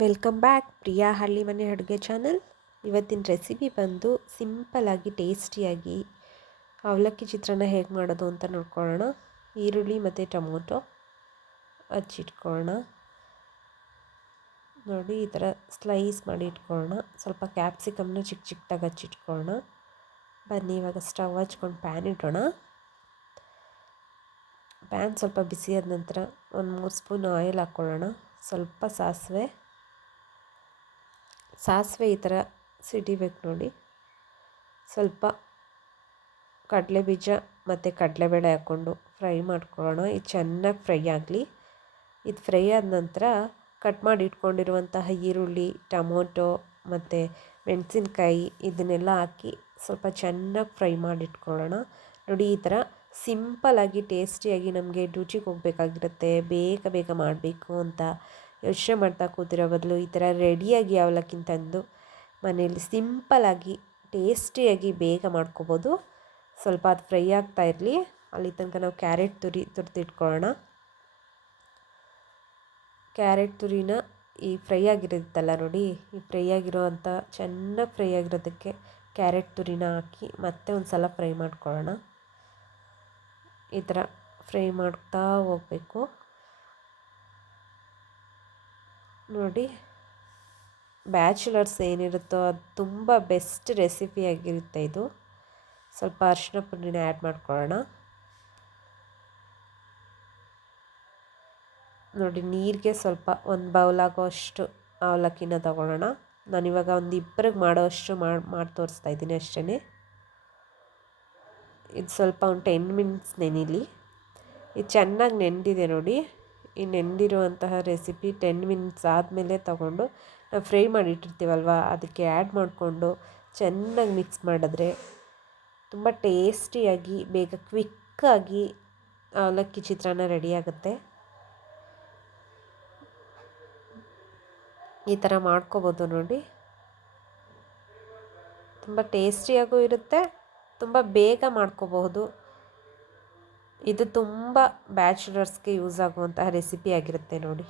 Welcome back. Priya ಹಳ್ಳಿ ಮನೆ ಅಡುಗೆ ಚಾನಲ್. ಇವತ್ತಿನ ರೆಸಿಪಿ ಬಂದು ಸಿಂಪಲಾಗಿ ಟೇಸ್ಟಿಯಾಗಿ ಅವಲಕ್ಕಿ ಚಿತ್ರಾನ್ನ ಹೇಗೆ ಮಾಡೋದು ಅಂತ ನೋಡ್ಕೊಳ್ಳೋಣ. ಈರುಳ್ಳಿ ಮತ್ತು ಟೊಮೊಟೊ ಹಚ್ಚಿಟ್ಕೊಳ್ಳೋಣ ನೋಡಿ, ಈ ಥರ ಸ್ಲೈಸ್ ಮಾಡಿ ಇಟ್ಕೊಳ್ಳೋಣ. ಸ್ವಲ್ಪ ಕ್ಯಾಪ್ಸಿಕಮ್ನ ಚಿಕ್ಕ ಚಿಕ್ಕದಾಗಿ ಹಚ್ಚಿಟ್ಕೊಳ್ಳೋಣ ಬನ್ನಿ, ಇವಾಗ ಸ್ಟವ್ ಹಚ್ಕೊಂಡು ಪ್ಯಾನ್ ಇಡೋಣ. ಪ್ಯಾನ್ ಸ್ವಲ್ಪ ಬಿಸಿಯಾದ ನಂತರ ಒಂದು ಮೂರು ಸ್ಪೂನ್ ಆಯಿಲ್ ಹಾಕ್ಕೊಳ್ಳೋಣ. ಸ್ವಲ್ಪ ಸಾಸಿವೆ ಸಾಸಿವೆ ಈ ಥರ ಸಿಡಿಬೇಕು ನೋಡಿ. ಸ್ವಲ್ಪ ಕಡಲೆ ಬೀಜ ಮತ್ತು ಕಡಲೆಬೇಳೆ ಹಾಕ್ಕೊಂಡು ಫ್ರೈ ಮಾಡ್ಕೊಳ್ಳೋಣ. ಇದು ಚೆನ್ನಾಗಿ ಫ್ರೈ ಆಗಲಿ. ಇದು ಫ್ರೈ ಆದ ನಂತರ ಕಟ್ ಮಾಡಿ ಇಟ್ಕೊಂಡಿರುವಂತಹ ಈರುಳ್ಳಿ, ಟೊಮೊಟೊ ಮತ್ತು ಮೆಣಸಿನ್ಕಾಯಿ ಇದನ್ನೆಲ್ಲ ಹಾಕಿ ಸ್ವಲ್ಪ ಚೆನ್ನಾಗಿ ಫ್ರೈ ಮಾಡಿ ಇಟ್ಕೊಳ್ಳೋಣ. ನೋಡಿ ಈ ಥರ ಸಿಂಪಲಾಗಿ ಟೇಸ್ಟಿಯಾಗಿ ನಮಗೆ ರುಚಿಗೆ ಹೋಗ್ಬೇಕಾಗಿರುತ್ತೆ. ಬೇಗ ಬೇಗ ಮಾಡಬೇಕು ಅಂತ ಯೋಚನೆ ಮಾಡ್ತಾ ಕೂತಿರೋ ಬದಲು ಈ ಥರ ರೆಡಿಯಾಗಿ ಅವಲಕ್ಕಿನ ತಂದು ಮನೆಯಲ್ಲಿ ಸಿಂಪಲಾಗಿ ಟೇಸ್ಟಿಯಾಗಿ ಬೇಗ ಮಾಡ್ಕೋಬೋದು. ಸ್ವಲ್ಪ ಅದು ಫ್ರೈ ಆಗ್ತಾ ಇರಲಿ. ಅಲ್ಲಿ ತನಕ ನಾವು ಕ್ಯಾರೆಟ್ ತುರಿ, ತುರಿದಿಟ್ಕೊಳ್ಳೋಣ. ಕ್ಯಾರೆಟ್ ತುರಿನ ಈ ಫ್ರೈ ಆಗಿರುತ್ತಲ್ಲ ನೋಡಿ, ಈ ಫ್ರೈ ಆಗಿರೋ ಚೆನ್ನಾಗಿ ಫ್ರೈ ಆಗಿರೋದಕ್ಕೆ ಕ್ಯಾರೆಟ್ ತುರಿನ ಹಾಕಿ ಮತ್ತೆ ಒಂದು ಸಲ ಫ್ರೈ ಮಾಡ್ಕೊಳ್ಳೋಣ. ಈ ಥರ ಫ್ರೈ ಮಾಡ್ತಾ ಹೋಗಬೇಕು. ನೋಡಿ, ಬ್ಯಾಚುಲರ್ಸ್ ಏನಿರುತ್ತೋ ಅದು ತುಂಬ ಬೆಸ್ಟ್ ರೆಸಿಪಿ ಆಗಿರುತ್ತೆ ಇದು. ಸ್ವಲ್ಪ ಅರಿಶಿನ ಪುಡಿನ ಆ್ಯಡ್ ಮಾಡ್ಕೊಳ್ಳೋಣ. ನೋಡಿ, ನೀರಿಗೆ ಸ್ವಲ್ಪ ಒಂದು ಬೌಲಾಗೋ ಅಷ್ಟು ಅವಲಕ್ಕಿನ ತಗೊಳ್ಳೋಣ. ನಾನಿವಾಗ ಒಂದು ಇಬ್ಬರಿಗೆ ಮಾಡೋ ಅಷ್ಟು ಮಾಡಿ ಮಾಡಿ ತೋರಿಸ್ತಾ ಇದ್ದೀನಿ ಅಷ್ಟೇ ಇದು ಸ್ವಲ್ಪ ಒಂದು ಟೆನ್ ಮಿನಿಟ್ಸ್ ನೆನೀಲಿ. ಇದು ಚೆನ್ನಾಗಿ ನೆಂದಿದೆ ನೋಡಿ. ಈ ನೆಂದಿರುವಂತಹ ರೆಸಿಪಿ ಟೆನ್ ಮಿನಿಟ್ಸ್ ಆದಮೇಲೆ ತಗೊಂಡು ನಾವು ಫ್ರೈ ಮಾಡಿಟ್ಟಿರ್ತೀವಲ್ವ, ಅದಕ್ಕೆ ಆ್ಯಡ್ ಮಾಡಿಕೊಂಡು ಚೆನ್ನಾಗಿ ಮಿಕ್ಸ್ ಮಾಡಿದ್ರೆ ತುಂಬ ಟೇಸ್ಟಿಯಾಗಿ ಬೇಗ ಕ್ವಿಕ್ಕಾಗಿ ಅವಲಕ್ಕಿ ಚಿತ್ರಾನ್ನ ರೆಡಿಯಾಗುತ್ತೆ ಈ ಥರ ಮಾಡ್ಕೋಬೋದು ನೋಡಿ. ತುಂಬ ಟೇಸ್ಟಿಯಾಗೂ ಇರುತ್ತೆ, ತುಂಬ ಬೇಗ ಮಾಡ್ಕೋಬಹುದು. ಇದು ತುಂಬ ಬ್ಯಾಚುಲರ್ಸ್ಗೆ ಯೂಸ್ ಆಗುವಂತಹ ರೆಸಿಪಿ ಆಗಿರುತ್ತೆ ನೋಡಿ.